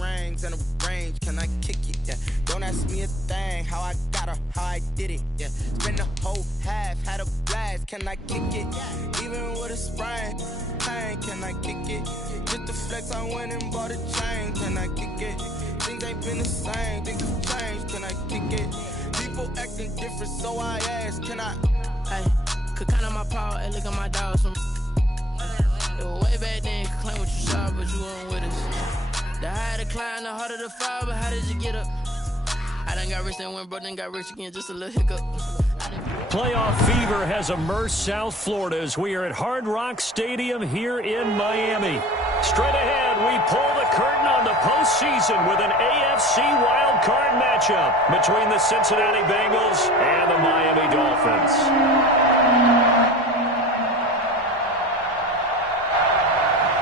rings and a range, can I kick it? Yeah. Don't ask me a thing, how I got her, how I did it. Yeah. Spend the whole half, had a blast, can I kick it? Even with a sprain, pain, can I kick it? Just to flex, I went and bought a chain, can I kick it? Things ain't been the same, things have changed, can I kick it? People acting different, so I ask, can I? Hey, could count on my power, and look at my dogs from. It was way back then, could claim what you saw, but you weren't with us. The higher the climb, the harder the fall, but how did you get up? I done got rich, then went broke, then got rich again, just a little hiccup. Playoff fever has immersed South Florida as we are at Hard Rock Stadium here in Miami. Straight ahead, we pull the curtain on the postseason with an AFC wildcard matchup between the Cincinnati Bengals and the Miami Dolphins.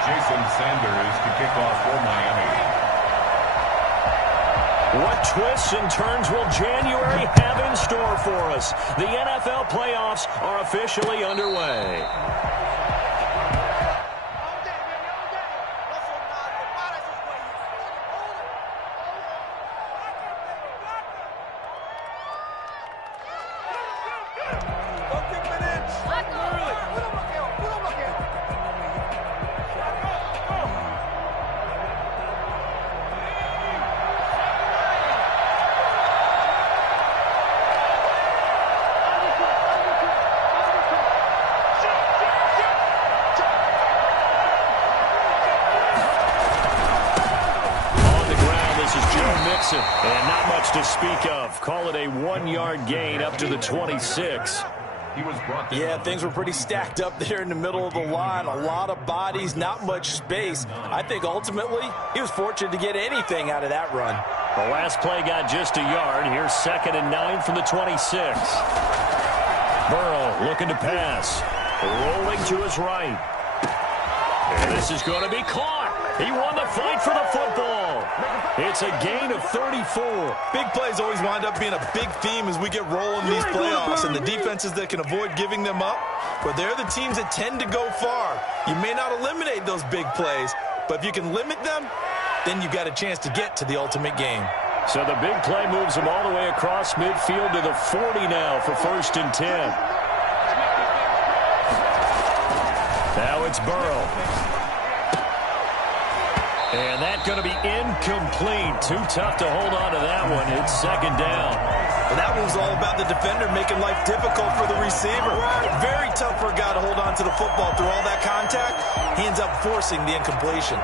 Jason Sanders to kick off for Miami. What twists and turns will January have in store for us? The NFL playoffs are officially underway. And not much to speak of. Call it a 1-yard gain up to the 26. Yeah, things were pretty stacked up there in the middle of the line. A lot of bodies, not much space. I think ultimately he was fortunate to get anything out of that run. The last play got just a yard. Here's 2nd and 9 from the 26. Burrow looking to pass. Rolling to his right. And this is going to be caught. He won the fight for the football. It's a gain of 34. Big plays always wind up being a big theme as we get rolling these playoffs, and the defenses that can avoid giving them up, but they're the teams that tend to go far. You may not eliminate those big plays, but if you can limit them, then you've got a chance to get to the ultimate game. So the big play moves them all the way across midfield to the 40 now for 1st and 10. Now it's Burrow. And that's going to be incomplete. Too tough to hold on to that one. It's 2nd down. Well, that one's all about the defender making life difficult for the receiver. Very tough for a guy to hold on to the football through all that contact. He ends up forcing the incompletion.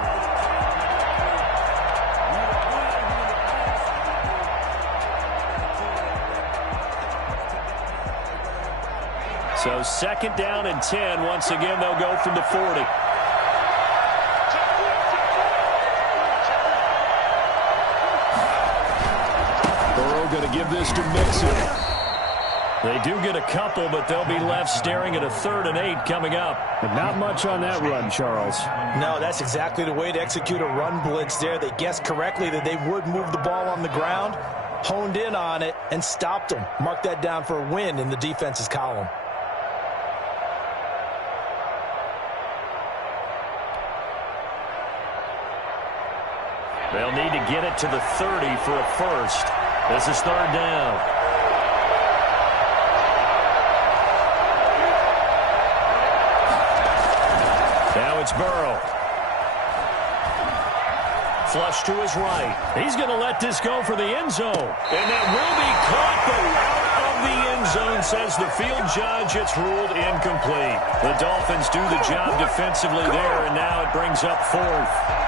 So 2nd down and 10. Once again, they'll go from the 40. Going to give this to Mixon. They do get a couple, but they'll be left staring at a 3rd and 8 coming up. But not much on that run, Charles. No, that's exactly the way to execute a run blitz there. They guessed correctly that they would move the ball on the ground, honed in on it, and stopped them. Mark that down for a win in the defense's column. They'll need to get it to the 30 for a first. This is 3rd down. Now it's Burrow. Flush to his right. He's going to let this go for the end zone. And that will be caught, but out of the end zone, says the field judge. It's ruled incomplete. The Dolphins do the job defensively there, and now it brings up 4th.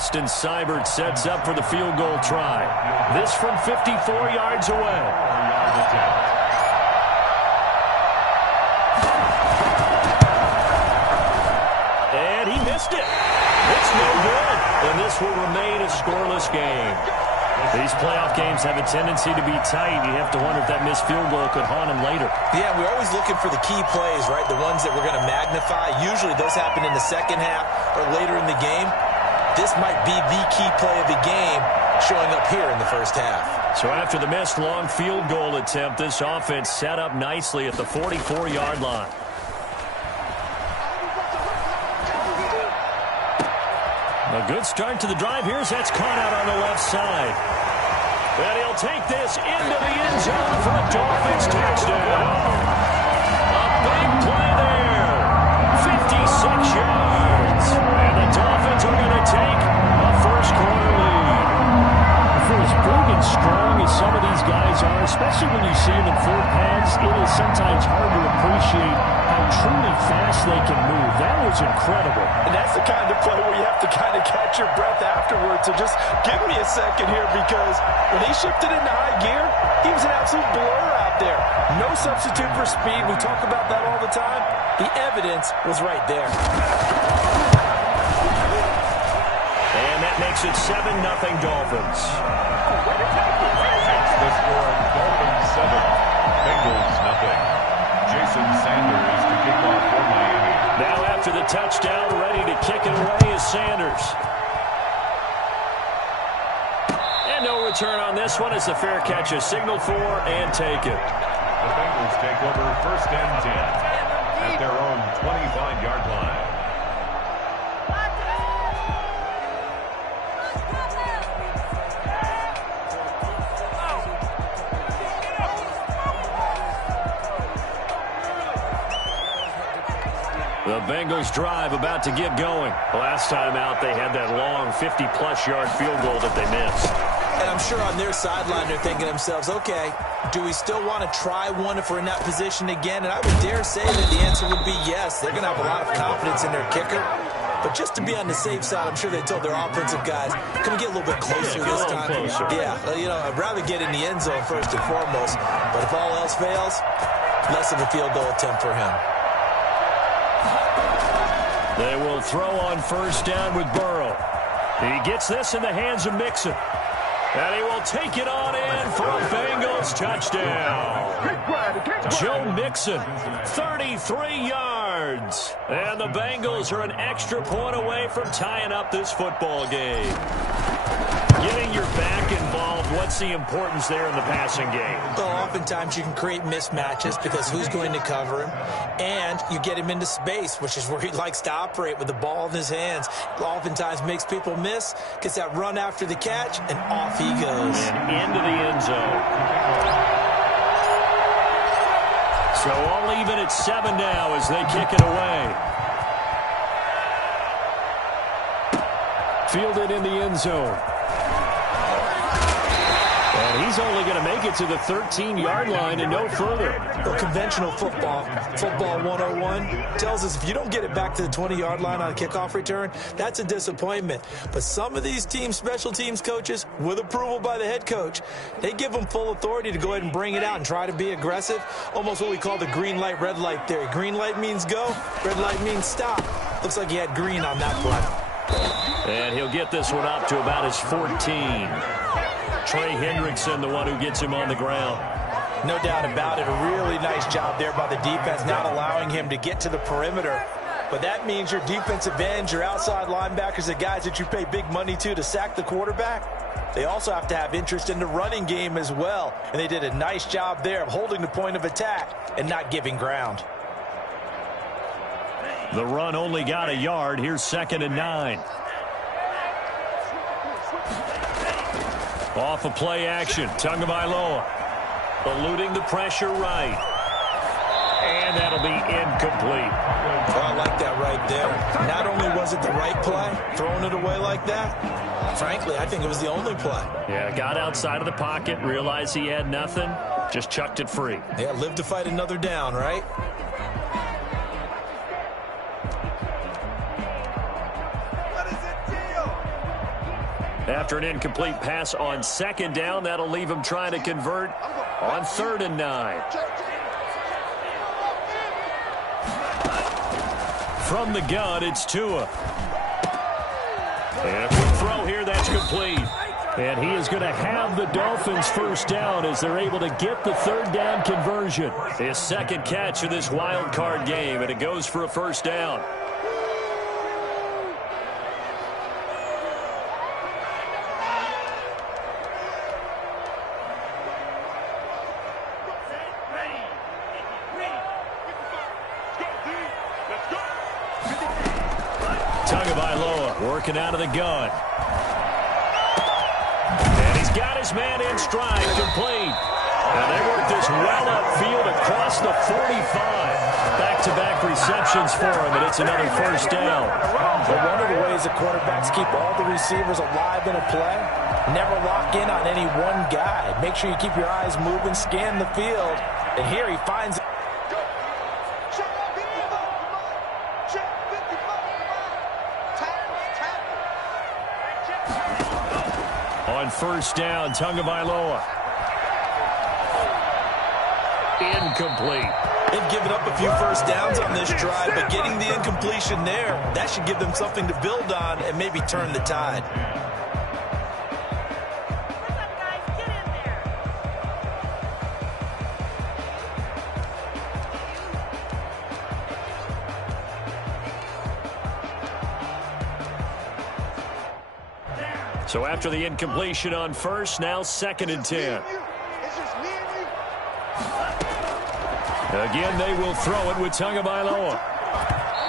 Austin Seibert sets up for the field goal try. This from 54 yards away. And he missed it. It's no good. And this will remain a scoreless game. These playoff games have a tendency to be tight. You have to wonder if that missed field goal could haunt him later. Yeah, we're always looking for the key plays, right? The ones that we're going to magnify. Usually those happen in the second half or later in the game. this might be the key play of the game showing up here in the first half. So after the missed long field goal attempt, this offense set up nicely at the 44-yard line. A good start to the drive. That's caught out on the left side. And he'll take this into the end zone for a Dolphins touchdown. A big play there. 56 yards. And the Dolphins are going to take a first-quarter lead. For as big and strong as some of these guys are, especially when you see them in full pads, it is sometimes hard to appreciate how truly fast they can move. That was incredible. And that's the kind of play where you have to kind of catch your breath afterwards. So just give me a second here, because when he shifted into high gear, he was an absolute blur out there. No substitute for speed. We talk about that all the time. The evidence was right there. And that makes it 7-0 Dolphins. Makes the score Dolphins 7, Bengals nothing. Jason Sanders to kick off for Miami. Now after the touchdown, ready to kick it away is Sanders. And no return on this one as the fair catch is signaled for and taken. The Bengals take over 1st and 10 at their own 25-yard line. The Bengals drive about to get going. Last time out, they had that long 50-plus yard field goal that they missed. And I'm sure on their sideline they're thinking to themselves, okay, do we still want to try one if we're in that position again? And I would dare say that the answer would be yes. They're going to have a lot of confidence in their kicker. But just to be on the safe side, I'm sure they told their offensive guys, can we get a little bit closer this time? Closer. Yeah, I'd rather get in the end zone first and foremost. But if all else fails, less of a field goal attempt for him. They will throw on 1st down with Burrow. He gets this in the hands of Mixon. And he will take it on in for a Bengals touchdown. Joe Mixon, 33 yards. And the Bengals are an extra point away from tying up this football game. Getting your back involved, what's the importance there in the passing game? Well, oftentimes you can create mismatches because who's going to cover him? And you get him into space, which is where he likes to operate with the ball in his hands. Oftentimes makes people miss, gets that run after the catch, and off he goes. And into the end zone. So all even at 7 now as they kick it away. Fielded in the end zone. And he's only going to make it to the 13-yard line and no further. Well, conventional football 101, tells us if you don't get it back to the 20-yard line on a kickoff return, that's a disappointment. But some of these teams, special teams coaches, with approval by the head coach, they give them full authority to go ahead and bring it out and try to be aggressive. Almost what we call the green light, red light theory. Green light means go, red light means stop. Looks like he had green on that play. And he'll get this one up to about his 14. Trey Hendrickson, the one who gets him on the ground. No doubt about it. A really nice job there by the defense, not allowing him to get to the perimeter. But that means your defensive ends, your outside linebackers, the guys that you pay big money to sack the quarterback, they also have to have interest in the running game as well. And they did a nice job there of holding the point of attack and not giving ground. The run only got a yard. Here's 2nd and 9. Off of play action, Tagovailoa eluding the pressure right. And that'll be incomplete. Oh, I like that right there. Not only was it the right play, throwing it away like that, frankly, I think it was the only play. Yeah, got outside of the pocket, realized he had nothing, just chucked it free. Yeah, live to fight another down, right? After an incomplete pass on 2nd down, that'll leave him trying to convert on 3rd and 9. From the gun, it's Tua. And a quick throw here, that's complete. And he is going to have the Dolphins 1st down as they're able to get the 3rd down conversion. His 2nd catch of this wild card game, and it goes for a 1st down. Working out of the gun. And he's got his man in stride, complete. And they work this well upfield across the 45. Back-to-back receptions for him, and it's another first down. But one of the ways the quarterbacks keep all the receivers alive in a play, never lock in on any one guy. Make sure you keep your eyes moving, scan the field, and here he finds it. On first down, Tagovailoa. Incomplete. They've given up a few first downs on this drive, but getting the incompletion there, that should give them something to build on and maybe turn the tide. So after the incompletion on first, now 2nd and 10. Again, they will throw it with Tagovailoa.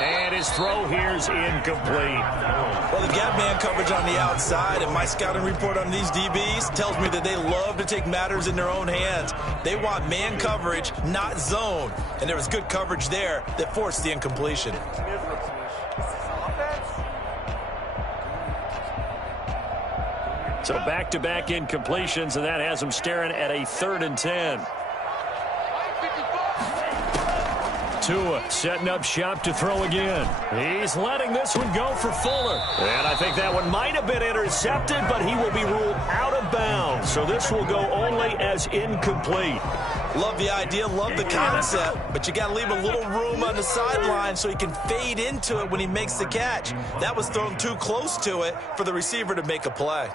And his throw here's incomplete. Well, they've got man coverage on the outside, and my scouting report on these DBs tells me that they love to take matters in their own hands. They want man coverage, not zone. And there was good coverage there that forced the incompletion. So back-to-back incompletions, and that has them staring at a 3rd and 10. Tua setting up shop to throw again. He's letting this one go for Fuller. And I think that one might have been intercepted, but he will be ruled out of bounds. So this will go only as incomplete. Love the idea, love the concept, but you got to leave a little room on the sideline so he can fade into it when he makes the catch. That was thrown too close to it for the receiver to make a play.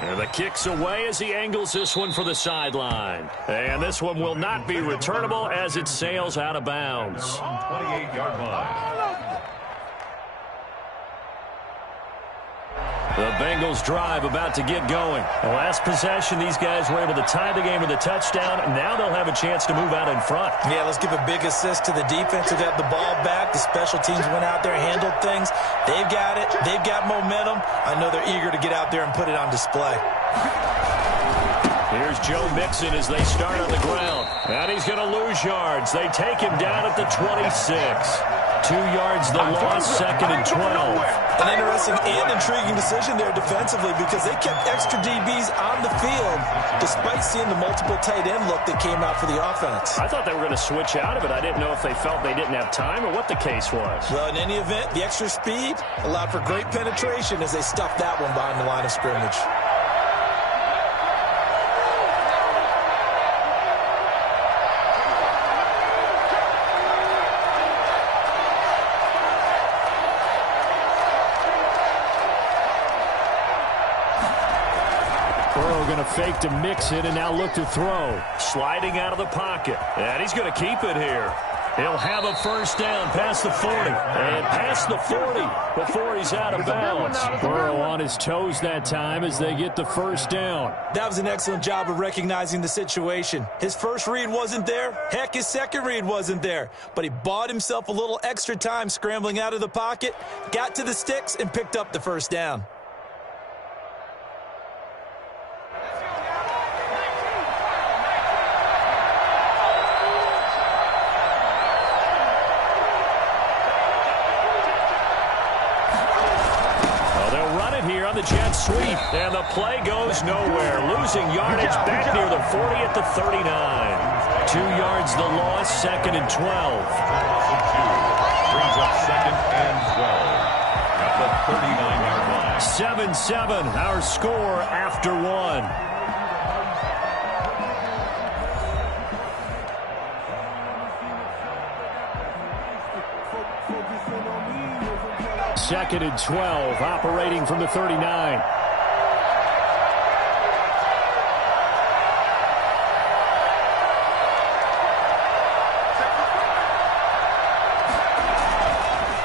And the kick's away as he angles this one for the sideline. And this one will not be returnable as it sails out of bounds. 28-yard line. The Bengals drive about to get going. The last possession, these guys were able to tie the game with a touchdown, and now they'll have a chance to move out in front. Yeah, let's give a big assist to the defense who got the ball back. The special teams went out there, handled things. They've got it. They've got momentum. I know they're eager to get out there and put it on display. Here's Joe Mixon as they start on the ground. And he's going to lose yards. They take him down at the 26. 2 yards the loss, 2nd and 12. An interesting and intriguing decision there defensively because they kept extra DBs on the field despite seeing the multiple tight end look that came out for the offense. I thought they were going to switch out of it. I didn't know if they felt they didn't have time or what the case was. Well, in any event, the extra speed allowed for great penetration as they stuffed that one behind the line of scrimmage. Going to fake to mix it and now look to throw. Sliding out of the pocket. And he's going to keep it here. He'll have a first down past the 40. And past the 40 before he's out of bounds. Burrow on his toes that time as they get the first down. That was an excellent job of recognizing the situation. His first read wasn't there. Heck, his second read wasn't there. But he bought himself a little extra time scrambling out of the pocket, got to the sticks, and picked up the first down. The jet sweep, and the play goes nowhere. Losing yardage back near the 40 at the 39. 2 yards the loss, 2nd and 12. Brings up 2nd and 12 at the 39-yard line. 7-7, our score after 1. Second and 12, operating from the 39.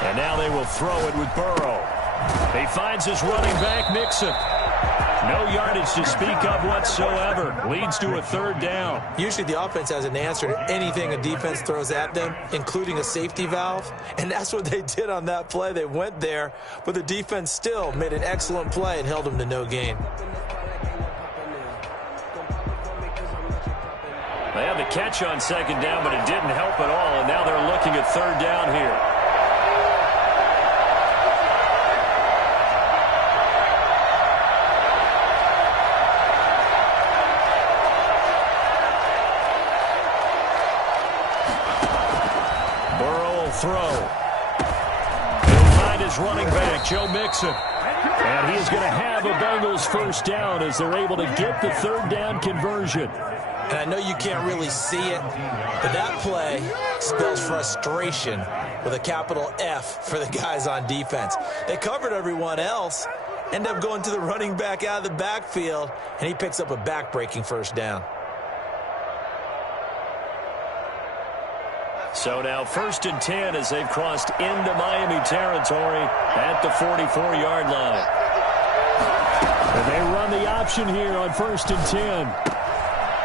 And now they will throw it with Burrow. He finds his running back, Mixon. No yardage to speak of whatsoever. Leads to a third down. Usually the offense has an answer to anything a defense throws at them, including a safety valve. And that's what they did on that play. They went there, but the defense still made an excellent play and held them to no gain. They had the catch on second down, but it didn't help at all. And now they're looking at third down here. Throw. He'll find his running back, Joe Mixon. And he's going to have a Bengals first down as they're able to get the third down conversion. And I know you can't really see it, but that play spells frustration with a capital F for the guys on defense. They covered everyone else, end up going to the running back out of the backfield, and he picks up a back-breaking first down. So now 1st and 10 as they've crossed into Miami territory at the 44-yard line. And they run the option here on 1st and 10.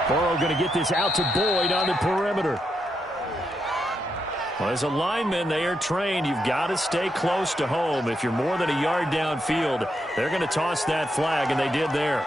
Burrow going to get this out to Boyd on the perimeter. Well, as a lineman, they are trained. You've got to stay close to home. If you're more than a yard downfield, they're going to toss that flag, and they did there.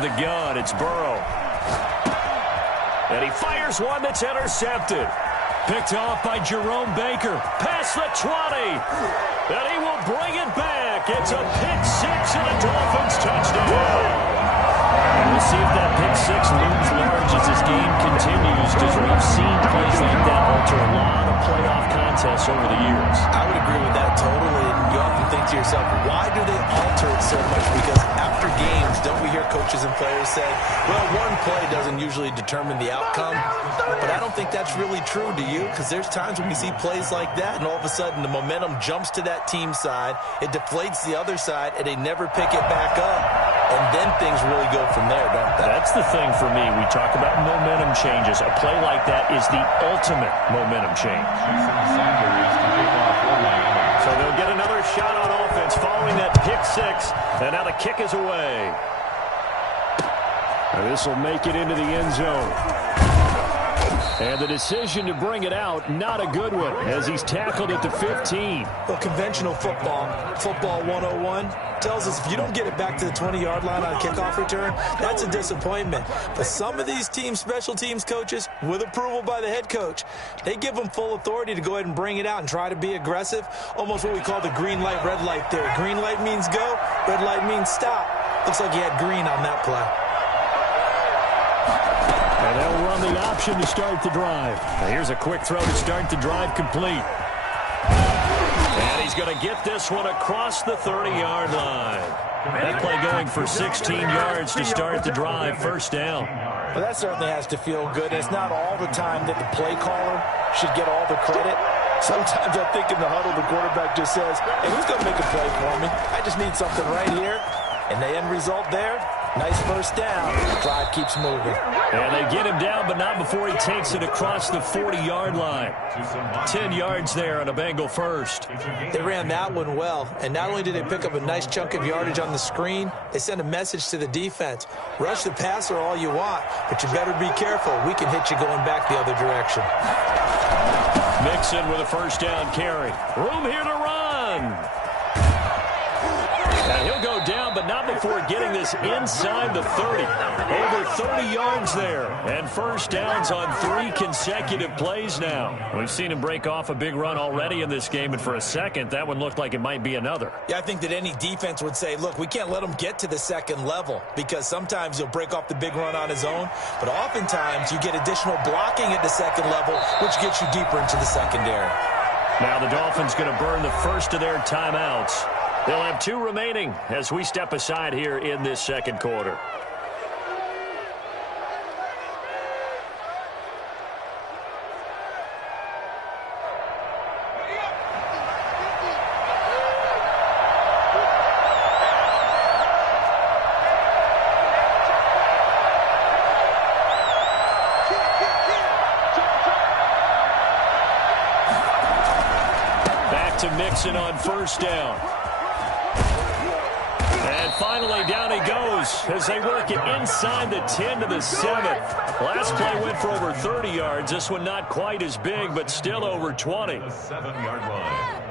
The gun, it's Burrow. And he fires one that's intercepted. Picked off by Jerome Baker. Past the 20. And he will bring it back. It's a pick six and a Dolphins touchdown. And we'll see if that pick six looms large as this game continues, because we've seen plays like that alter a lot of playoff contests over the years. I would agree with that totally. And you often think to yourself, why do they alter it so much? Because after games, don't we hear coaches and players say, well, one play doesn't usually determine the outcome. But I don't think that's really true, do you? Because there's times when we see plays like that, and all of a sudden the momentum jumps to that team side, it deflates the other side, and they never pick it back up. And then things really go from there, don't they? That's the thing for me. We talk about momentum changes. A play like that is the ultimate momentum change. So they'll get another shot on offense following that pick six. And now the kick is away. And this will make it into the end zone. And the decision to bring it out, not a good one, as he's tackled at the 15. Well, conventional football 101, tells us if you don't get it back to the 20-yard line on a kickoff return, that's a disappointment. But some of these special teams coaches, with approval by the head coach, they give them full authority to go ahead and bring it out and try to be aggressive, almost what we call the green light, red light theory. Green light means go, red light means stop. Looks like he had green on that play. And they'll run the option to start the drive. Now here's a quick throw to start the drive complete. And he's going to get this one across the 30-yard line. That play going for 16 yards to start the drive, first down. Well, that certainly has to feel good. It's not all the time that the play caller should get all the credit. Sometimes I think in the huddle, the quarterback just says, hey, who's going to make a play for me? I just need something right here. And the end result there, nice first down. The drive keeps moving. And they get him down, but not before he takes it across the 40-yard line. 10 yards there on a Bengal first. They ran that one well, and not only did they pick up a nice chunk of yardage on the screen, they sent a message to the defense. Rush the passer all you want, but you better be careful. We can hit you going back the other direction. Mixon with a first down carry. Room here to run. And he'll go down, but not before getting this inside the 30. Over 30 yards there. And first downs on 3 consecutive plays now. We've seen him break off a big run already in this game, and for a second, that one looked like it might be another. Yeah, I think that any defense would say, look, we can't let him get to the second level, because sometimes he'll break off the big run on his own, but oftentimes you get additional blocking at the second level, which gets you deeper into the secondary. Now the Dolphins going to burn the first of their timeouts. They'll have 2 remaining as we step aside here in this second quarter. To Mixon on first down. And finally down he goes as they work it inside the 10 to the 7. Last play went for over 30 yards. This one not quite as big, but still over 20. 7-yard line.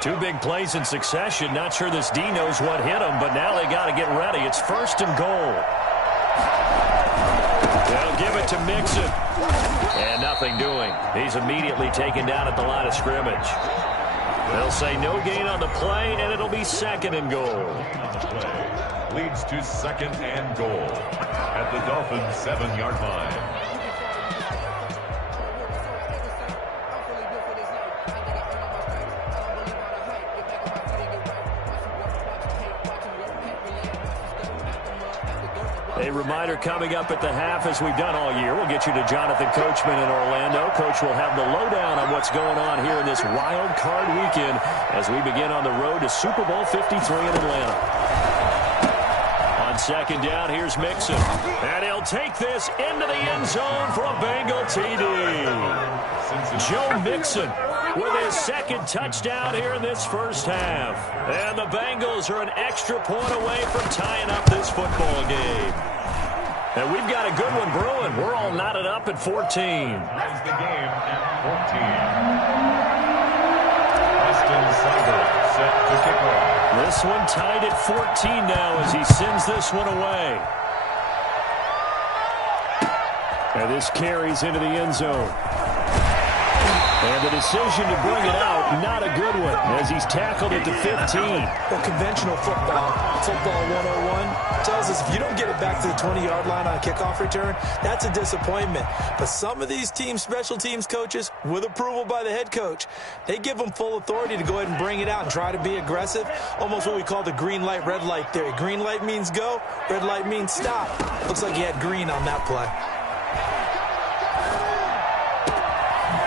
2 big plays in succession. Not sure this D knows what hit him, but now they got to get ready. It's first and goal. They'll give it to Mixon. And nothing doing. He's immediately taken down at the line of scrimmage. They'll say no gain on the play, and it'll be second and goal. On the play leads to second and goal at the Dolphins' 7-yard line. A reminder coming up at the half, as we've done all year. We'll get you to Jonathan Coachman in Orlando. Coach will have the lowdown on what's going on here in this wild card weekend as we begin on the road to Super Bowl 53 in Atlanta. On second down, here's Mixon. And he'll take this into the end zone for a Bengal TD. Joe Mixon with his second touchdown here in this first half. And the Bengals are an extra point away from tying up this football game. And we've got a good one brewing. We're all knotted up at 14. Ties the game at 14. Austin Seibert set to kick off. This one tied at 14 now as he sends this one away. And this carries into the end zone. And the decision to bring it out, not a good one, as he's tackled it to 15. Well, conventional football 101, tells us if you don't get it back to the 20-yard line on a kickoff return, that's a disappointment. But some of these teams, special teams coaches, with approval by the head coach, they give them full authority to go ahead and bring it out and try to be aggressive, almost what we call the green light, red light theory. Green light means go, red light means stop. Looks like he had green on that play.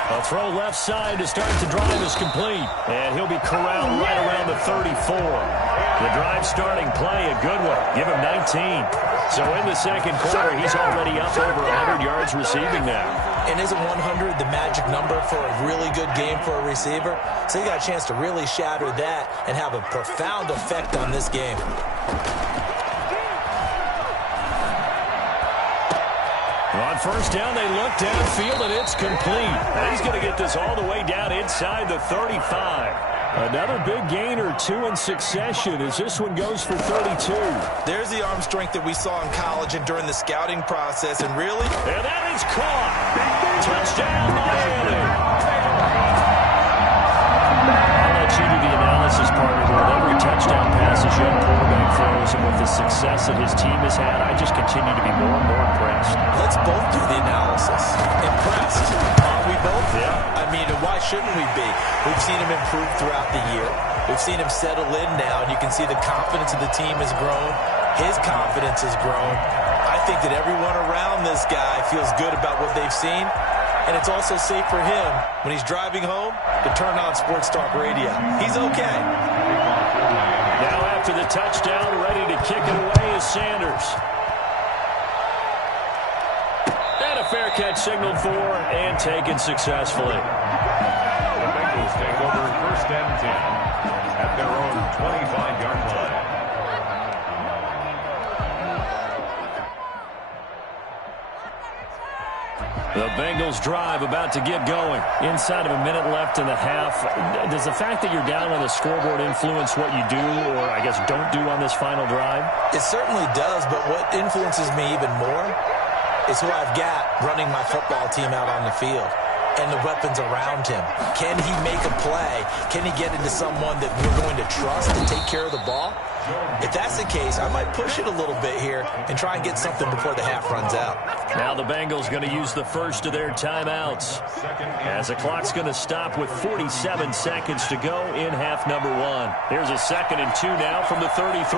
A throw left side to start the drive is complete. And he'll be corralled right around the 34. The drive starting play, a good one. Give him 19. So in the second quarter, he's already up over 100 yards receiving now. And isn't 100 the magic number for a really good game for a receiver? So he got a chance to really shatter that and have a profound effect on this game. On first down, they look downfield, and it's complete. And he's going to get this all the way down inside the 35. Another big gain or 2 in succession as this one goes for 32. There's the arm strength that we saw in college and during the scouting process, and really... And that is caught. Touchdown, Miami. I'll let you do the analysis, partner. With every touchdown pass his young quarterback throws, and with the success that his team has had, I just continue to be more and more impressed. Let's both do the analysis. Impressed. Aren't we both? Yeah. I mean, why shouldn't we be? We've seen him improve throughout the year. We've seen him settle in now, and you can see the confidence of the team has grown. His confidence has grown. I think that everyone around this guy feels good about what they've seen, and it's also safe for him when he's driving home to turn on Sports Talk Radio. He's okay. Now after the touchdown, ready to kick it away is Sanders. And a fair catch signaled for and taken successfully. The Bengals take over first and 10 at their own 25-yard line. The Bengals drive about to get going. Inside of a minute left in the half. Does the fact that you're down on the scoreboard influence what you do, or I guess don't do on this final drive? It certainly does, but what influences me even more is who I've got running my football team out on the field. and the weapons around him. Can he make a play? Can he get into someone that we're going to trust to take care of the ball? If that's the case, I might push it a little bit here and try and get something before the half runs out. Now the Bengals going to use the first of their timeouts, as the clock's going to stop with 47 seconds to go in half number 1. Here's a 2nd and 2 now from the 33.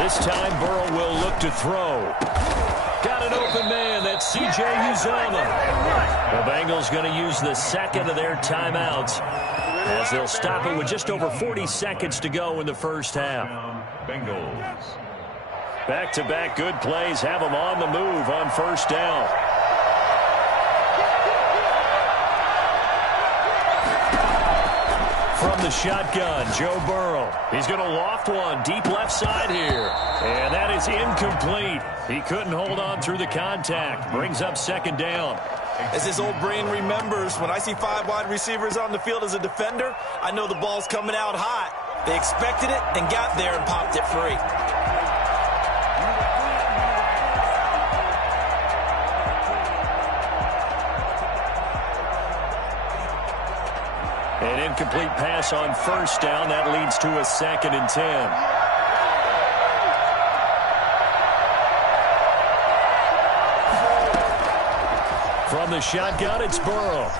This time Burrow will look to throw. Got an open man. That's C.J. Uzomah. The Bengals going to use the 2nd of their timeouts, as they'll stop it with just over 40 seconds to go in the first half. Bengals. Back-to-back good plays have them on the move on first down. From the shotgun, Joe Burrow. He's going to loft one deep left side here. And that is incomplete. He couldn't hold on through the contact. Brings up 2nd down. As his old brain remembers, when I see 5 wide receivers on the field as a defender, I know the ball's coming out hot. They expected it and got there and popped it free. An incomplete pass on first down. That leads to a 2nd and 10. From the shotgun, it's Burrow.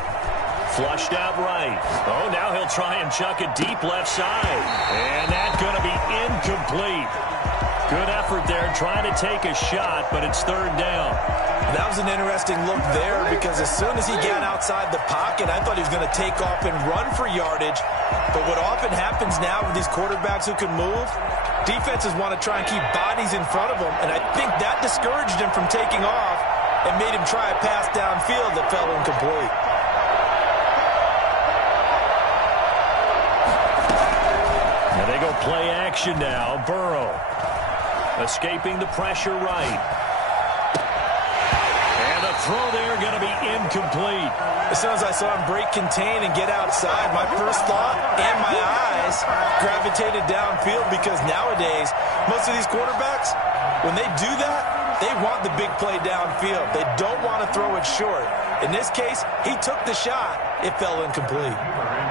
Flushed out right. Oh, now he'll try and chuck it deep left side. And that's going to be incomplete. Good effort there trying to take a shot, but it's 3rd down. That was an interesting look there, because as soon as he got outside the pocket, I thought he was going to take off and run for yardage. But what often happens now with these quarterbacks who can move, defenses want to try and keep bodies in front of them, and I think that discouraged him from taking off and made him try a pass downfield that fell incomplete. And they go play action now. Burrow escaping the pressure right. And the throw there going to be incomplete. As soon as I saw him break contain and get outside, my first thought and my eyes gravitated downfield, because nowadays, most of these quarterbacks, when they do that, they want the big play downfield. They don't want to throw it short. In this case, he took the shot. It fell incomplete.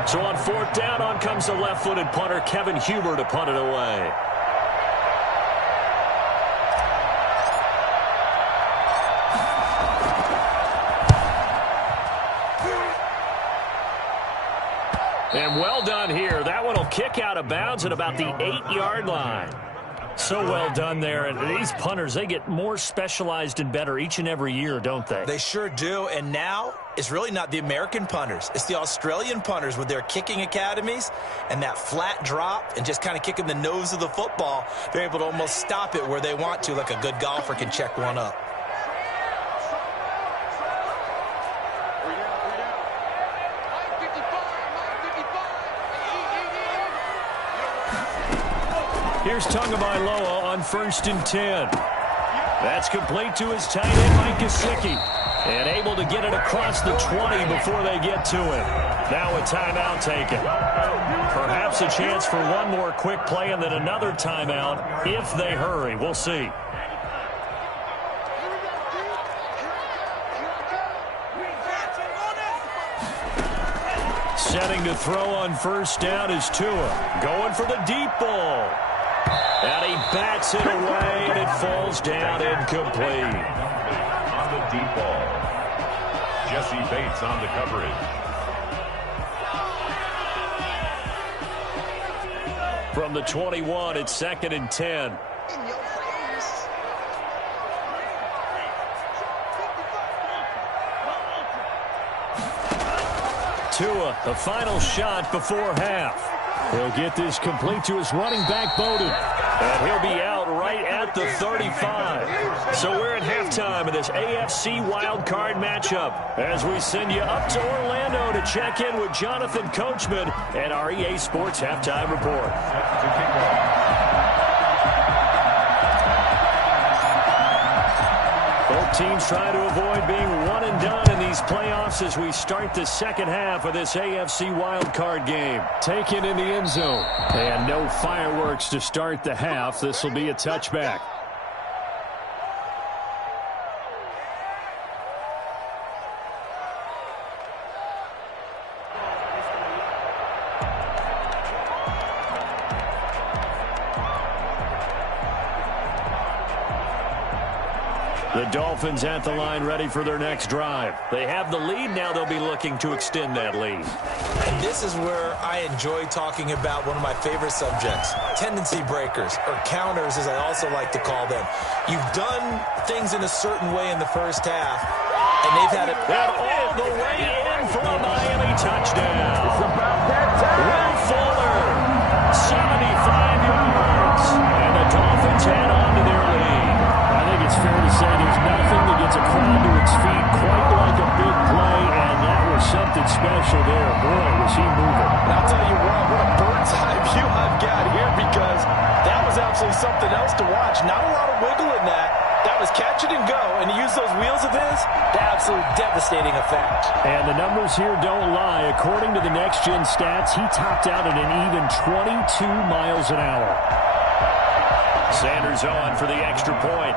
So on 4th down, on comes the left-footed punter, Kevin Huber, to punt it away. And well done here. That one will kick out of bounds at about the 8-yard line. So well done there. And these punters, they get more specialized and better each and every year, don't they? They sure do. And now it's really not the American punters. It's the Australian punters with their kicking academies and that flat drop and just kind of kicking the nose of the football. They're able to almost stop it where they want to, like a good golfer can check one up. Here's Tagovailoa on 1st and 10. That's complete to his tight end, Mike Gesicki. And able to get it across the 20 before they get to him. Now a timeout taken. Perhaps a chance for one more quick play and then another timeout if they hurry. We'll see. Setting to throw on 1st down is Tua. Going for the deep ball. And he bats it away, and it falls down incomplete. On the deep ball, Jesse Bates on the coverage. From the 21, it's 2nd and 10. Tua, the final shot before half. He'll get this complete to his running back, Bowden. And he'll be out right at the 35. So we're at halftime of this AFC wildcard matchup as we send you up to Orlando to check in with Jonathan Coachman and our EA Sports Halftime Report. Both teams trying to avoid being one and done in these playoffs as we start the second half of this AFC wildcard game. Taken in the end zone. And no fireworks to start the half. This will be a touchback. The Dolphins at the line ready for their next drive. They have the lead. Now they'll be looking to extend that lead. And this is where I enjoy talking about one of my favorite subjects, tendency breakers, or counters as I also like to call them. You've done things in a certain way in the first half, and they've had it all the way in for a Miami touchdown. It's about that time. Will Fuller, 75 yards, and the Dolphins head on to their lead. I think it's fair to say there's nothing that gets a crowd to its feet quite like a big play, and that was something special there. Boy, was he moving. And I'll tell you what a bird's eye view I've got here, because that was absolutely something else to watch. Not a lot of wiggle in that. That was catch it and go, and he used those wheels of his, the absolute devastating effect. And the numbers here don't lie. According to the next-gen stats, he topped out at an even 22 miles an hour. Sanders on for the extra point.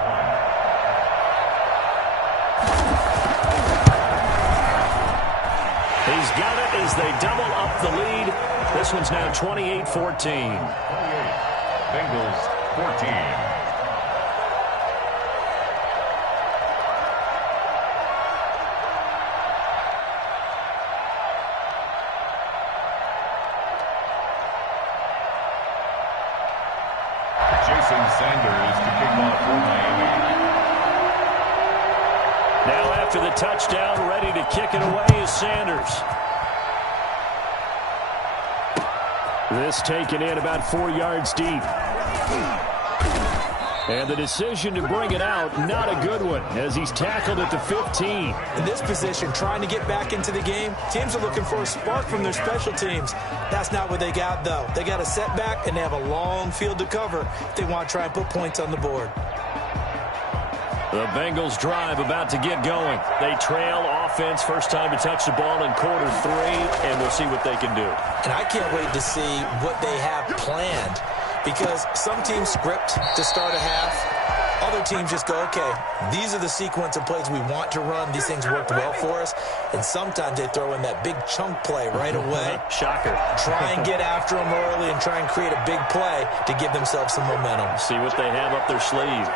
He's got it as they double up the lead. This one's now 28-14. 28. Bengals 14. Sanders to kick off for Miami. Now after the touchdown, ready to kick it away is Sanders. This taken in about 4 yards deep. And the decision to bring it out, not a good one, as he's tackled at the 15. In this position, trying to get back into the game, teams are looking for a spark from their special teams. That's not what they got, though. They got a setback, and they have a long field to cover if they want to try and put points on the board. The Bengals drive about to get going. They trail offense, first time to touch the ball in quarter 3, and we'll see what they can do. And I can't wait to see what they have planned, because some teams script to start a half. Other teams just go, okay, these are the sequence of plays we want to run. These things worked well for us. And sometimes they throw in that big chunk play right away. Shocker. Try and get after them early and try and create a big play to give themselves some momentum. See what they have up their sleeve.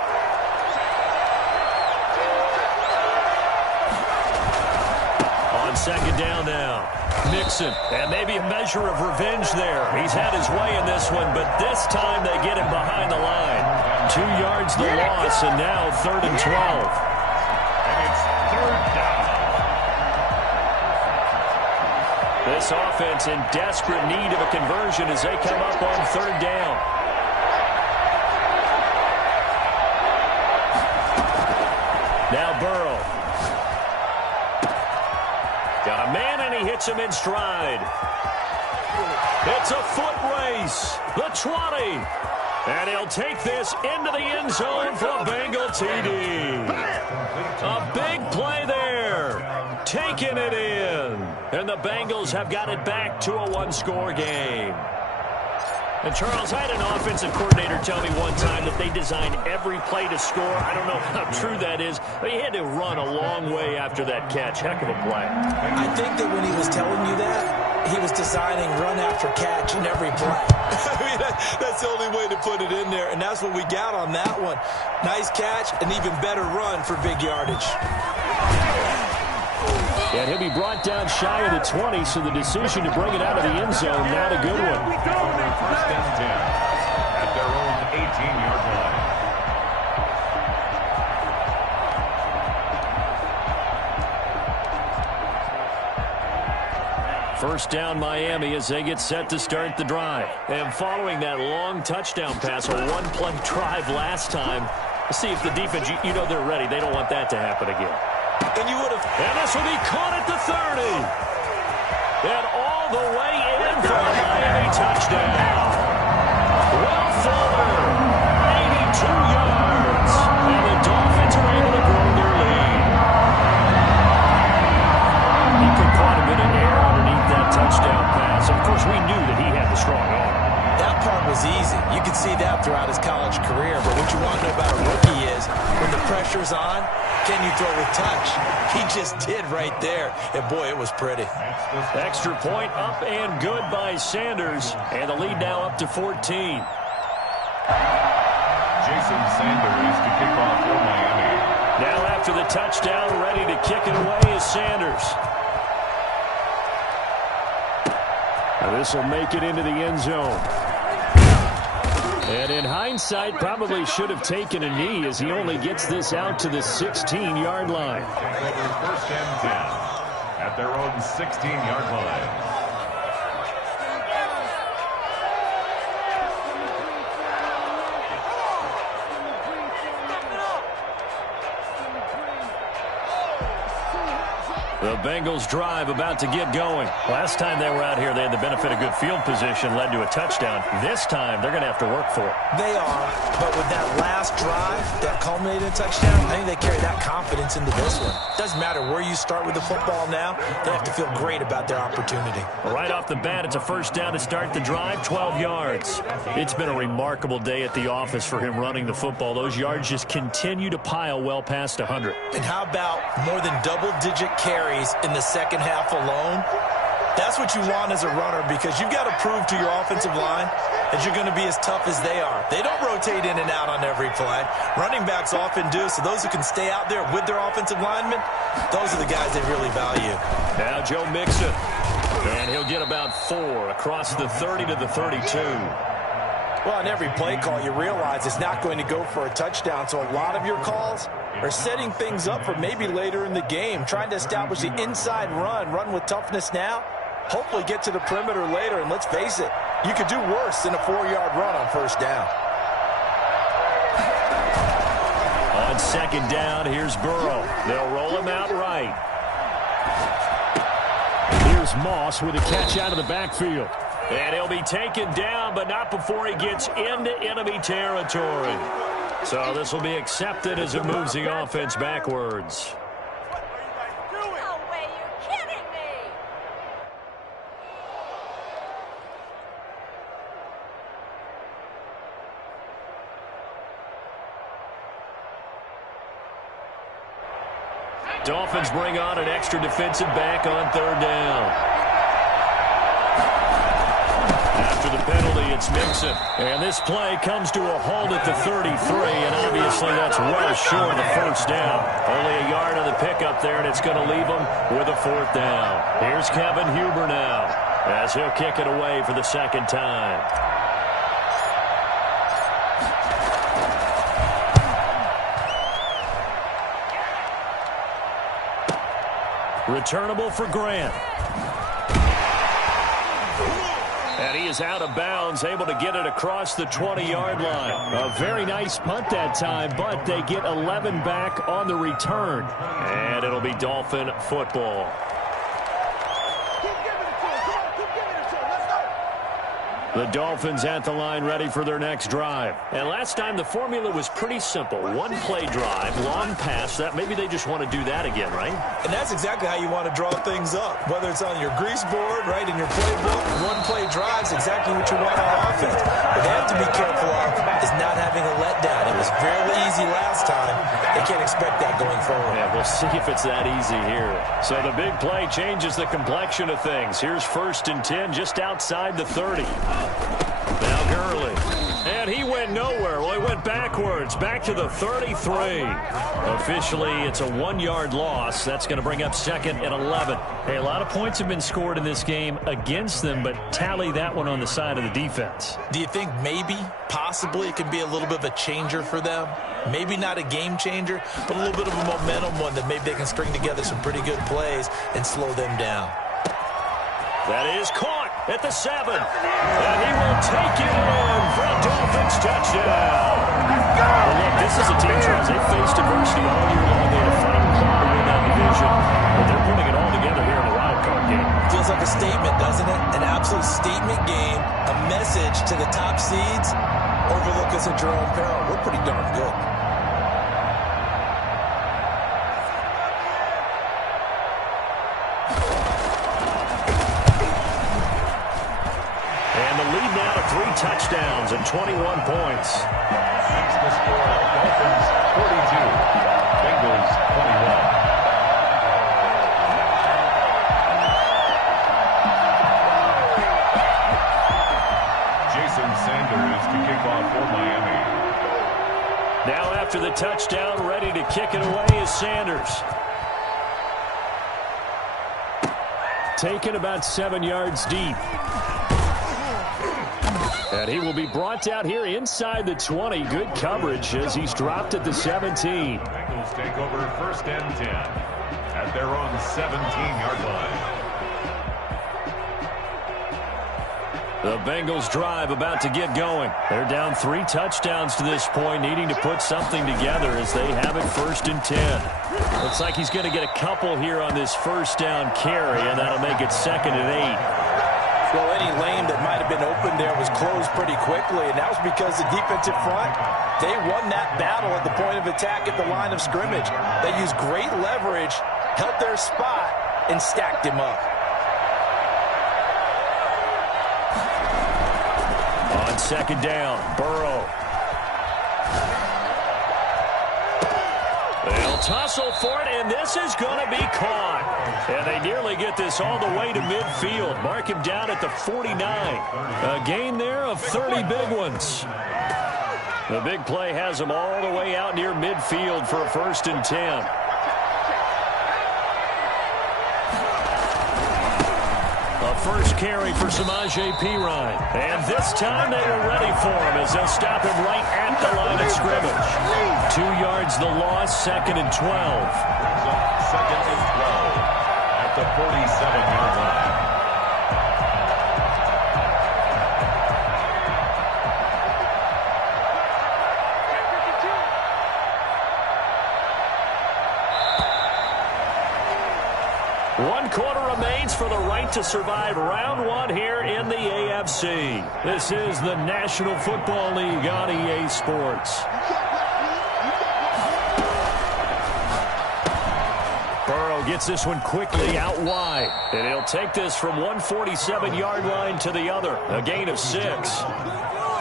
On second down now. Mixon, and maybe a measure of revenge there. He's had his way in this one, but this time they get him behind the line. 2 yards the loss, and now 3rd and 12. And it's 3rd down. This offense in desperate need of a conversion as they come up on 3rd down. Now Burrow. Got a man, and he hits him in stride. It's a foot race. The 20. And he'll take this into the end zone for a Bengal TD. A big play there. Taking it in. And the Bengals have got it back to a one-score game. And, Charles, I had an offensive coordinator tell me one time that they designed every play to score. I don't know how true that is, but he had to run a long way after that catch. Heck of a play. I think that when he was telling you that, he was designing run after catch in every play. I mean, that's the only way to put it in there, and that's what we got on that one. Nice catch, an even better run for big yardage. And he'll be brought down shy of the 20, so the decision to bring it out of the end zone, not a good one. 1st and 10 at their own 18-yard line. First down Miami as they get set to start the drive. And following that long touchdown pass, a one-play drive last time, let's see if the defense, you know they're ready. They don't want that to happen again. And you would have. And this will be caught at the 30. And all the way in for a Miami touchdown. Will Fuller, 82 yards. And the Dolphins are able to grow their lead. He put quite a bit of air underneath that touchdown pass. Of course, we knew that he had the strong arm. That part was easy. You could see that throughout his college career. But what you want to know about a rookie is when the pressure's on, can you throw with touch? He just did right there. And, boy, it was pretty. Extra point up and good by Sanders. And the lead now up to 14. Jason Sanders to kick off for Miami. Now after the touchdown, ready to kick it away is Sanders. This will make it into the end zone. And in hindsight, probably should have taken a knee as he only gets this out to the 16-yard line. First and 10 at their own 16-yard line. The Bengals drive about to get going. Last time they were out here, they had the benefit of good field position, led to a touchdown. This time, they're going to have to work for it. They are, but with that last drive that culminated in a touchdown, I think they carry that confidence into this one. Doesn't matter where you start with the football now, they have to feel great about their opportunity. Right off the bat, it's a first down to start the drive, 12 yards. It's been a remarkable day at the office for him running the football. Those yards just continue to pile well past 100. And how about more than double-digit carries in the second half alone? That's what you want as a runner, because you've got to prove to your offensive line that you're going to be as tough as they are. They don't rotate in and out on every play. Running backs often do, so those who can stay out there with their offensive linemen, those are the guys they really value. Now Joe Mixon, and he'll get about 4 across the 30 to the 32. Well, on every play call, you realize it's not going to go for a touchdown, so a lot of your calls are setting things up for maybe later in the game, trying to establish the inside run with toughness now, hopefully get to the perimeter later, and let's face it, you could do worse than a 4-yard run on first down. On second down, here's Burrow. They'll roll him out right. Here's Moss with a catch out of the backfield. And he'll be taken down, but not before he gets into enemy territory. So this will be accepted as it moves the offense backwards. No way, you're kidding me! Dolphins bring on an extra defensive back on third down. After the penalty, it's Mixon. And this play comes to a halt at the 33, and obviously that's well short of the first down. Only a yard on the pickup there, and it's going to leave them with a fourth down. Here's Kevin Huber now, as he'll kick it away for the second time. Returnable for Grant. And he is out of bounds, able to get it across the 20-yard line. A very nice punt that time, but they get 11 back on the return. And it'll be Dolphin football. The Dolphins at the line ready for their next drive. And last time the formula was pretty simple. One play drive, long pass. That maybe they just want to do that again, right? And that's exactly how you want to draw things up. Whether it's on your grease board, right, in your playbook, one play drive is exactly what you want on offense. What they have to be careful of is not having a letdown. It was fairly easy last time. They can't expect that going forward. Yeah, we'll see if it's that easy here. So the big play changes the complexion of things. Here's 1st and 10 just outside the 30. Now Gurley. And he went nowhere. Well, he went backwards, back to the 33. Officially, it's a 1-yard loss. That's going to bring up 2nd and 11. Hey, a lot of points have been scored in this game against them, but tally that one on the side of the defense. Do you think maybe, possibly, it can be a little bit of a changer for them? Maybe not a game changer, but a little bit of a momentum one that maybe they can string together some pretty good plays and slow them down. That is caught at the 7. And he will take it in for a Dolphins touchdown. Well, look, this is a team, Charles. They faced adversity all year long. They had a final call to win that division, but they're putting it all together here in the wild card game. Feels like a statement, doesn't it? An absolute statement game, a message to the top seeds. Overlook us at your own peril. We're pretty darn good. Touchdowns and 21 points. That's the score. Dolphins 42, Bengals 21. Jason Sanders to kick off for Miami. Now after the touchdown, ready to kick it away is Sanders. Taken about 7 yards deep. And he will be brought down here inside the 20. Good coverage as he's dropped at the 17. Bengals take over 1st and 10 at their own 17-yard line. The Bengals drive about to get going. They're down 3 touchdowns to this point, needing to put something together as they have it 1st and 10. Looks like he's going to get a couple here on this 1st down carry, and that'll make it 2nd and 8. Well, any lane that might have been open there was closed pretty quickly, and that was because the defensive front, they won that battle at the point of attack at the line of scrimmage. They used great leverage, held their spot, and stacked him up. On 2nd down, Burrow. They'll tussle for it, and this is going to be caught. And they nearly get this all the way to midfield. Mark him down at the 49. A gain there of 30 big ones. The big play has them all the way out near midfield for a 1st and 10. First carry for Samaje Perine. And this time they were ready for him as they'll stop him right at the line of scrimmage. 2 yards the loss, 2nd and 12. 2nd and 12 at the 47-yard line. One quarter remains for the right to survive round 1 here in the AFC. This is the National Football League on EA Sports. Burrow gets this one quickly out wide. And he'll take this from 147-yard line to the other. A gain of 6.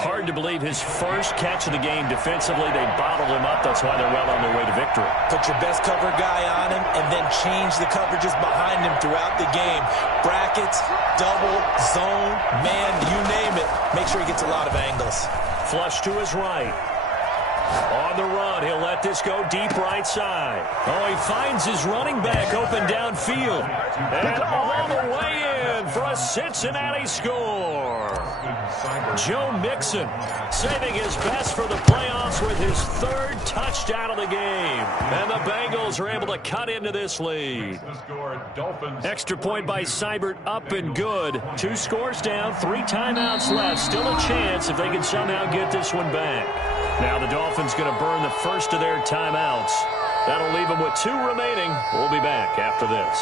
Hard to believe his first catch of the game defensively. They bottled him up. That's why they're well on their way to victory. Put your best cover guy on him and then change the coverages behind him throughout the game. Brackets, double, zone, man, you name it. Make sure he gets a lot of angles. Flush to his right. On the run, he'll let this go deep right side. Oh, he finds his running back open downfield. And all the way in for a Cincinnati score. Joe Mixon saving his best for the playoffs with his 3rd touchdown of the game. And the Bengals are able to cut into this lead. Extra point by Seibert, up and good. 2 scores down, 3 timeouts left. Still a chance if they can somehow get this one back. Now the Dolphins going to burn the first of their timeouts. That'll leave them with 2 remaining. We'll be back after this.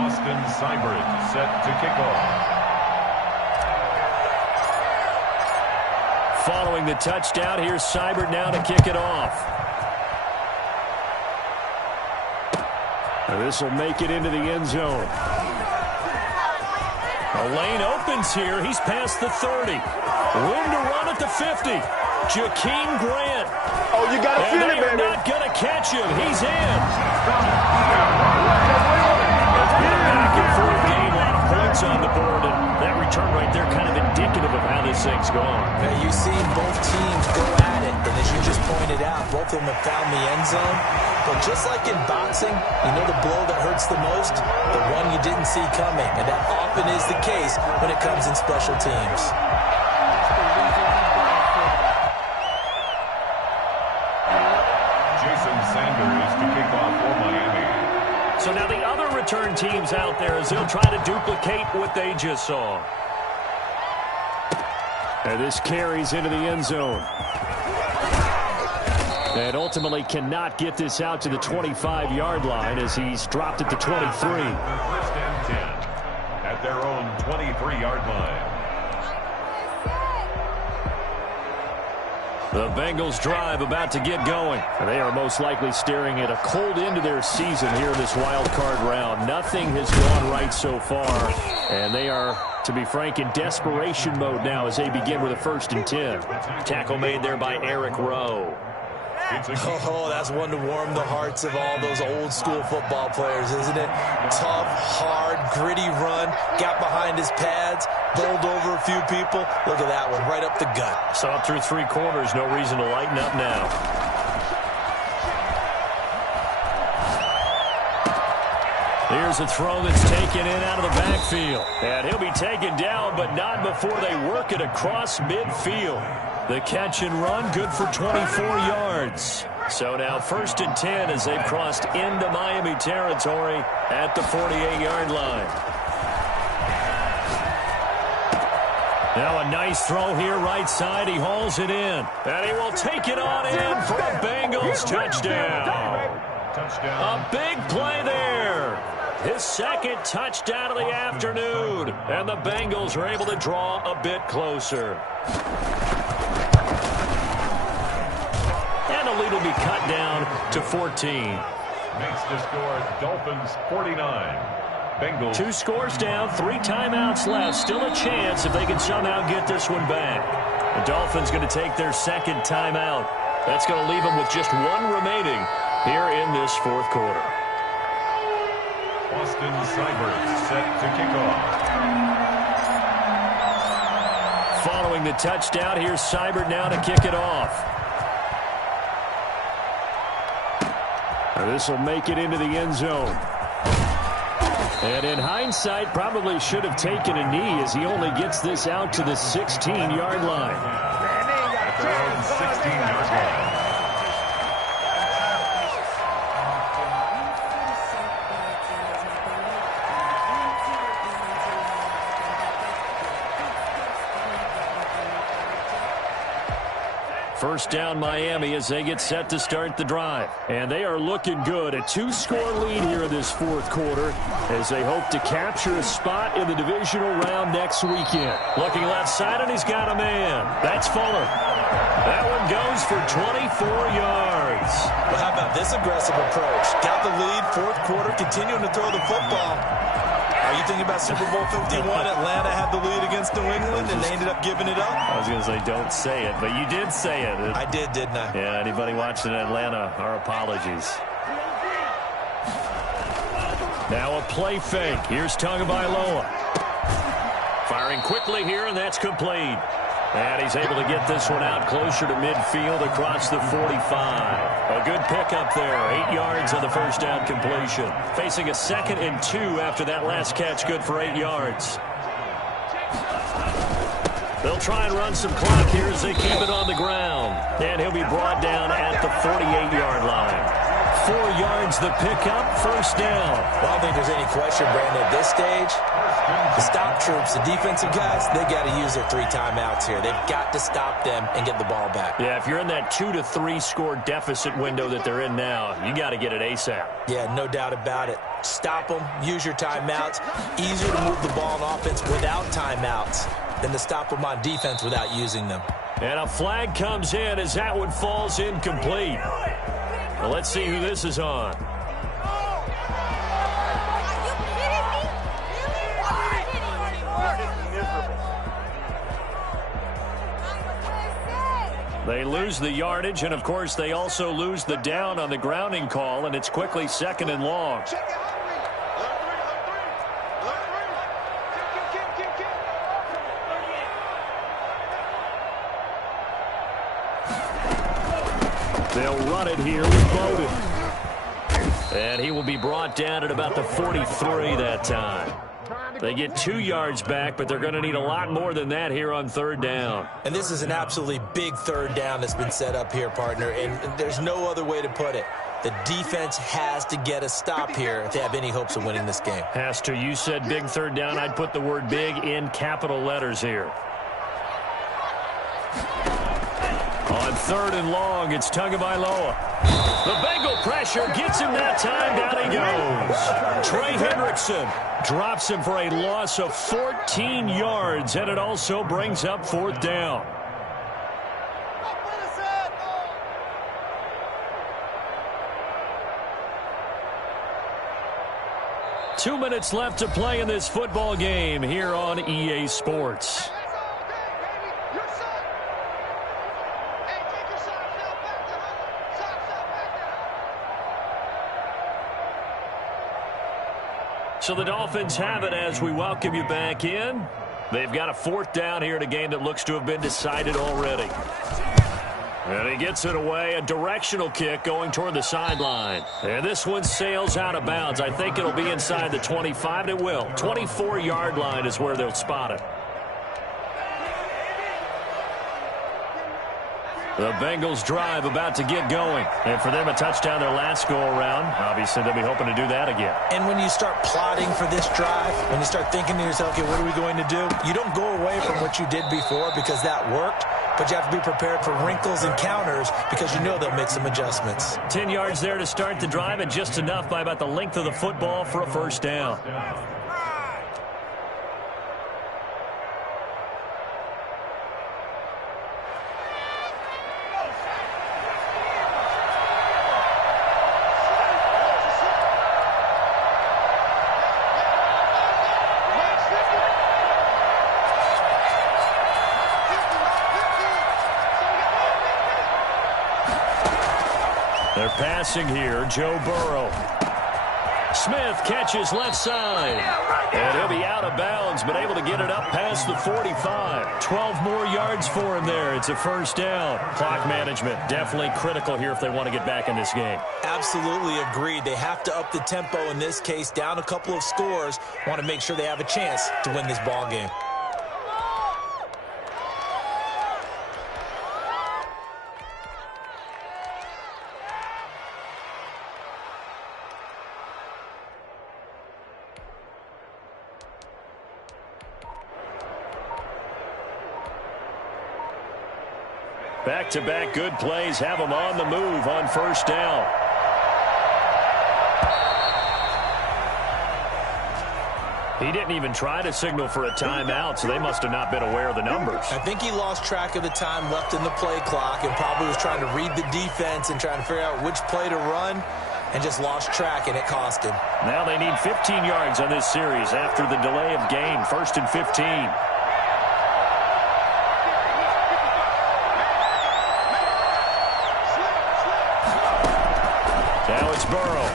Austin Seibert set to kick off. Following the touchdown, here's Seibert now to kick it off. And this will make it into the end zone. A lane opens here. He's past the 30. Room to run at the 50. Jakeem Grant. Oh, you got to feel it, baby. And they are not going to catch him. He's in. Back and forth game, a lot of points on the board, and that return right there kind of indicative of how this thing's gone. Now, you've seen both teams go at it, and as you just pointed out, both of them have found the end zone. But just like in boxing, you know the blow that hurts the most? The one you didn't see coming, and that often is the case when it comes in special teams. Jason Sanders to kick off for Miami. So now the other return teams out there as they'll try to duplicate what they just saw. And this carries into the end zone. And ultimately cannot get this out to the 25-yard line as he's dropped at the 23. 1st and 10 at their own 23-yard line. The Bengals drive about to get going. They are most likely staring at a cold end to their season here in this wild card round. Nothing has gone right so far. And they are, to be frank, in desperation mode now as they begin with a 1st and 10. Tackle made there by Eric Rowe. Oh, that's one to warm the hearts of all those old school football players, isn't it? Tough, hard, gritty run, got behind his pads, bowled over a few people. Look at that one, right up the gut. Saw it through 3 quarters, no reason to lighten up now. Here's a throw that's taken in out of the backfield. And he'll be taken down, but not before they work it across midfield. The catch and run, good for 24 yards. So now 1st and 10 as they've crossed into Miami territory at the 48-yard line. Now a nice throw here right side. He hauls it in. And he will take it on in for a Bengals touchdown. A big play there. His 2nd touchdown of the afternoon. And the Bengals are able to draw a bit closer. And the lead will be cut down to 14. Makes the score Dolphins 49. Bengals. 2 scores down, 3 timeouts left. Still a chance if they can somehow get this one back. The Dolphins going to take their 2nd timeout. That's going to leave them with just 1 remaining here in this 4th quarter. Austin Seibert set to kick off. Following the touchdown, here's Seibert now to kick it off. This will make it into the end zone. And in hindsight, probably should have taken a knee as he only gets this out to the 16-yard line. At their own 16-yard line. First down Miami as they get set to start the drive. And they are looking good. A 2-score lead here in this 4th quarter as they hope to capture a spot in the divisional round next weekend. Looking left side, and he's got a man. That's Fuller. That one goes for 24 yards. Well, how about this aggressive approach? Got the lead, 4th quarter, continuing to throw the football. Are you thinking about Super Bowl 51? Atlanta had the lead against New England, and they ended up giving it up? I was going to say, don't say it, but you did say it. I did, didn't I? Yeah, anybody watching Atlanta, our apologies. Now a play fake. Here's Tagovailoa. Firing quickly here, and that's complete. And he's able to get this one out closer to midfield across the 45. A good pickup there. 8 yards on the first down completion. Facing a 2nd and 2 after that last catch. Good for 8 yards. They'll try and run some clock here as they keep it on the ground. And he'll be brought down at the 48-yard line. 4 yards the pickup, first down. Well, I don't think there's any question, Brandon, at this stage. The stop troops, the defensive guys, they got to use their 3 timeouts here. They've got to stop them and get the ball back. Yeah, if you're in that 2 to 3 score deficit window that they're in now, you got to get it ASAP. Yeah, no doubt about it. Stop them, use your timeouts. Easier to move the ball on offense without timeouts than to stop them on defense without using them. And a flag comes in as that one falls incomplete. Well, let's see who this is on. They lose the yardage, and of course they also lose the down on the grounding call, and it's quickly 2nd and long. They'll run it here with Bowden. And he will be brought down at about the 43 that time. They get 2 yards back, but they're going to need a lot more than that here on 3rd down. And this is an absolutely big 3rd down that's been set up here, partner, and there's no other way to put it. The defense has to get a stop here if they have any hopes of winning this game. Has to. You said big 3rd down. I'd put the word big in capital letters here. On 3rd and long, it's Tagovailoa. The Bengal pressure gets him that time. Down he goes. Trey Hendrickson drops him for a loss of 14 yards, and it also brings up 4th down. Two minutes left to play in this football game here on EA Sports. So the Dolphins have it as we welcome you back in. They've got a 4th down here in a game that looks to have been decided already. And he gets it away, a directional kick going toward the sideline. And this one sails out of bounds. I think it'll be inside the 25, and it will. 24-yard line is where they'll spot it. The Bengals drive about to get going. And for them, a touchdown their last go-around. Obviously, they'll be hoping to do that again. And when you start plotting for this drive, when you start thinking to yourself, okay, what are we going to do? You don't go away from what you did before because that worked, but you have to be prepared for wrinkles and counters because you know they'll make some adjustments. 10 yards there to start the drive, and just enough by about the length of the football for a first down. They're passing here, Joe Burrow. Smith catches left side. And he'll be out of bounds, but able to get it up past the 45. 12 more yards for him there. It's a first down. Clock management definitely critical here if they want to get back in this game. Absolutely agreed. They have to up the tempo in this case, down a couple of scores. Want to make sure they have a chance to win this ball game. Back-to-back good plays have them on the move on first down. He didn't even try to signal for a timeout, so they must have not been aware of the numbers. I think he lost track of the time left in the play clock and probably was trying to read the defense and trying to figure out which play to run and just lost track, and it cost him. Now they need 15 yards on this series after the delay of game. 1st and 15. Now it's Burrow.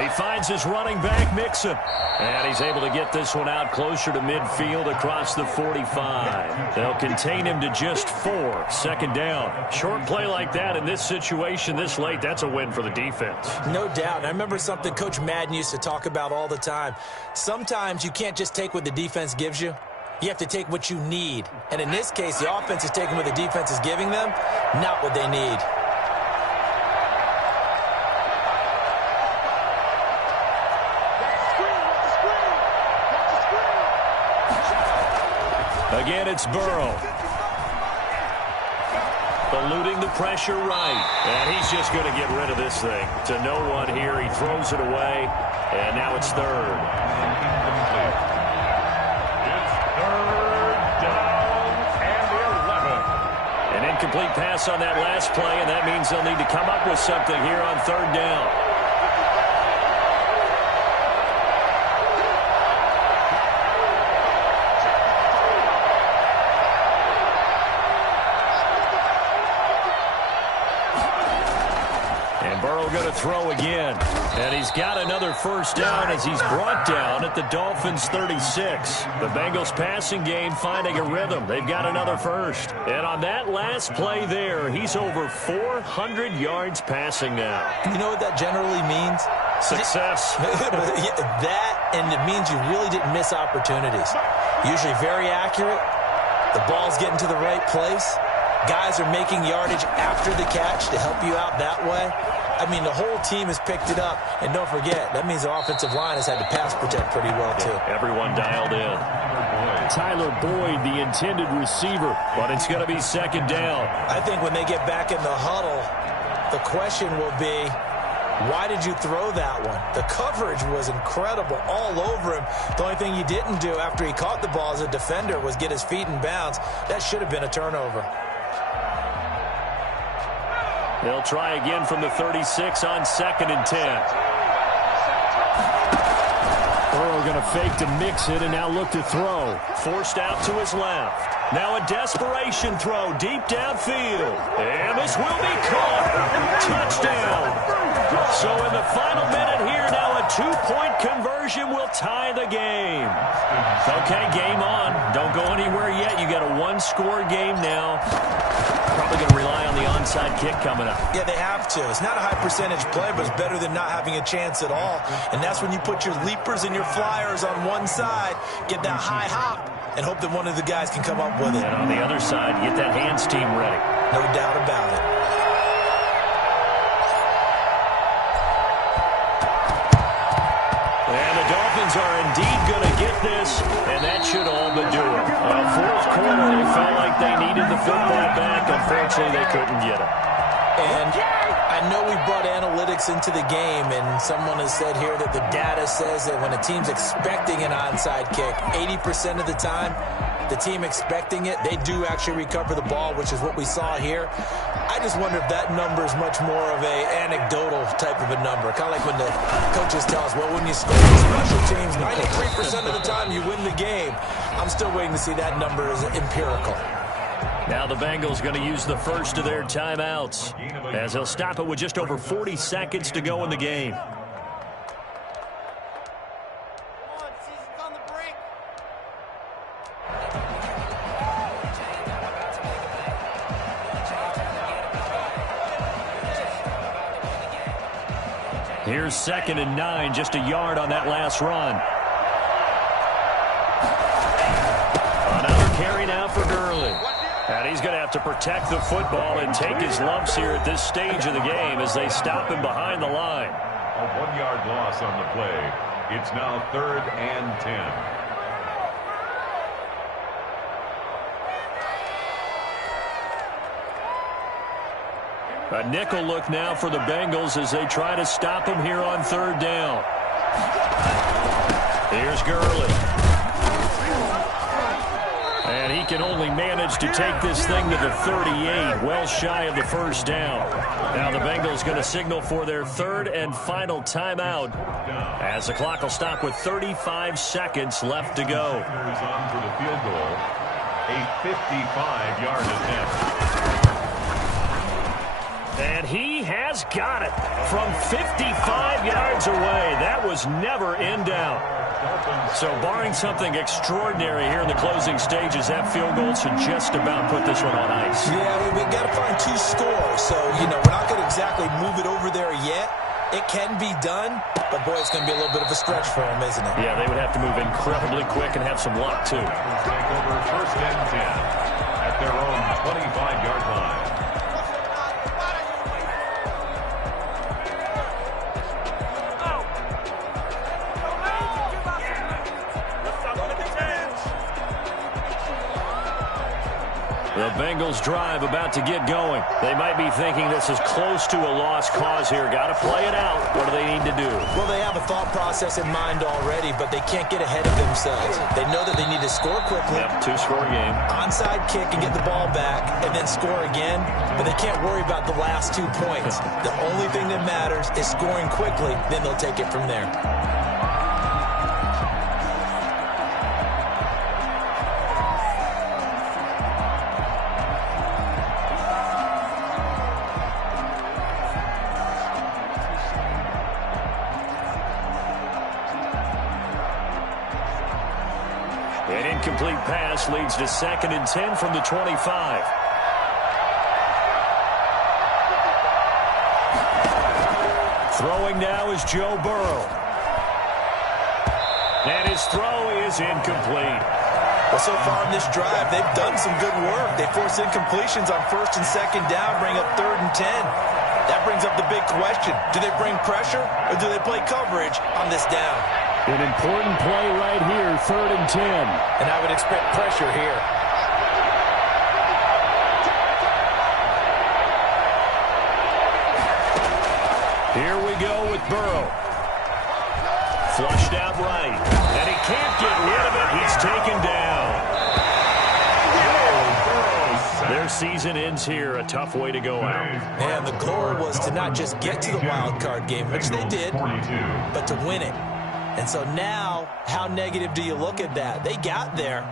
He finds his running back, Mixon. And he's able to get this one out closer to midfield across the 45. They'll contain him to just 4. 2nd down. Short play like that in this situation this late, that's a win for the defense. No doubt. And I remember something Coach Madden used to talk about all the time. Sometimes you can't just take what the defense gives you. You have to take what you need. And in this case, the offense is taking what the defense is giving them, not what they need. Again, it's Burrow. Eluding the pressure right. And he's just going to get rid of this thing. To no one here. He throws it away. And now it's 3rd. It's 3rd down and 11. An incomplete pass on that last play, and that means they'll need to come up with something here on 3rd down. Going to throw again. And he's got another first down as he's brought down at the Dolphins' 36. The Bengals passing game finding a rhythm. They've got another first. And on that last play there, he's over 400 yards passing now. You know what that generally means? Success. That, and it means you really didn't miss opportunities. Usually very accurate. The ball's getting to the right place. Guys are making yardage after the catch to help you out that way. I mean, the whole team has picked it up. And don't forget, that means the offensive line has had to pass protect pretty well, too. Everyone dialed in. Tyler Boyd, the intended receiver, but it's going to be 2nd down. I think when they get back in the huddle, the question will be, why did you throw that one? The coverage was incredible all over him. The only thing he didn't do after he caught the ball as a defender was get his feet in bounds. That should have been a turnover. They'll try again from the 36 on 2nd and 10. Burrow going to fake to mix it and now look to throw. Forced out to his left. Now a desperation throw deep downfield. And this will be caught. Touchdown. So in the final minute here now, a 2-point conversion will tie the game. Okay, game on. Don't go anywhere yet. You got a one-score game now. Probably going to rely on the onside kick coming up. Yeah, they have to. It's not a high-percentage play, but it's better than not having a chance at all. And that's when you put your leapers and your flyers on one side, get that high hop, and hope that one of the guys can come up with it. And on the other side, get that hands team ready. No doubt about it. And the Dolphins are indeed going to get this, and that should all but do it. Fourth quarter, they felt like they needed the football back. Unfortunately, they couldn't get it. And I know we brought analytics into the game, and someone has said here that the data says that when a team's expecting an onside kick, 80% of the time, the team expecting it, they do actually recover the ball, which is what we saw here. I just wonder if that number is much more of a anecdotal type of a number. Kind of like when the coaches tell us, well, when you score on special teams, 93% of the time you win the game. I'm still waiting to see that number as empirical. Now the Bengals going to use the first of their timeouts, as they'll stop it with just over 40 seconds to go in the game. Here's 2nd and 9, just a yard on that last run. Another carry now for Gurley. And he's going to have to protect the football and take his lumps here at this stage of the game as they stop him behind the line. A 1-yard loss on the play. It's now 3rd and 10. A nickel look now for the Bengals as they try to him him here on 3rd down. Here's Gurley. And he can only manage to take this thing to the 38, well shy of the 1st down. Now the Bengals going to signal for their 3rd and final timeout as the clock will stop with 35 seconds left to go. On for the field goal, a 55-yard attempt. And he has got it from 55 yards away. That was never in doubt. So barring something extraordinary here in the closing stages, that field goal should just about put this one on ice. Yeah, we got to find 2 scores. So, we're not going to exactly move it over there yet. It can be done, but, boy, it's going to be a little bit of a stretch for them, isn't it? Yeah, they would have to move incredibly quick and have some luck, too. Take over 1st and 10 at their own 25-yard line. The Bengals drive about to get going. They might be thinking this is close to a lost cause here. Got to play it out. What do they need to do? Well, they have a thought process in mind already, but they can't get ahead of themselves. They know that they need to score quickly. Yep, 2-score game. Onside kick and get the ball back and then score again, but they can't worry about the last 2 points. The only thing that matters is scoring quickly, then they'll take it from there. An incomplete pass leads to 2nd and 10 from the 25. Throwing now is Joe Burrow. And his throw is incomplete. Well, so far in this drive, they've done some good work. They force incompletions on 1st and 2nd down, bring up 3rd and 10. That brings up the big question. Do they bring pressure or do they play coverage on this down? An important play right here, 3rd and 10. And I would expect pressure here. Here we go with Burrow. Flushed out right. And he can't get rid of it. He's taken down. Their season ends here. A tough way to go out. And the goal was to not just get to the wild card game, which they did, but to win it. And so now, how negative do you look at that? They got there.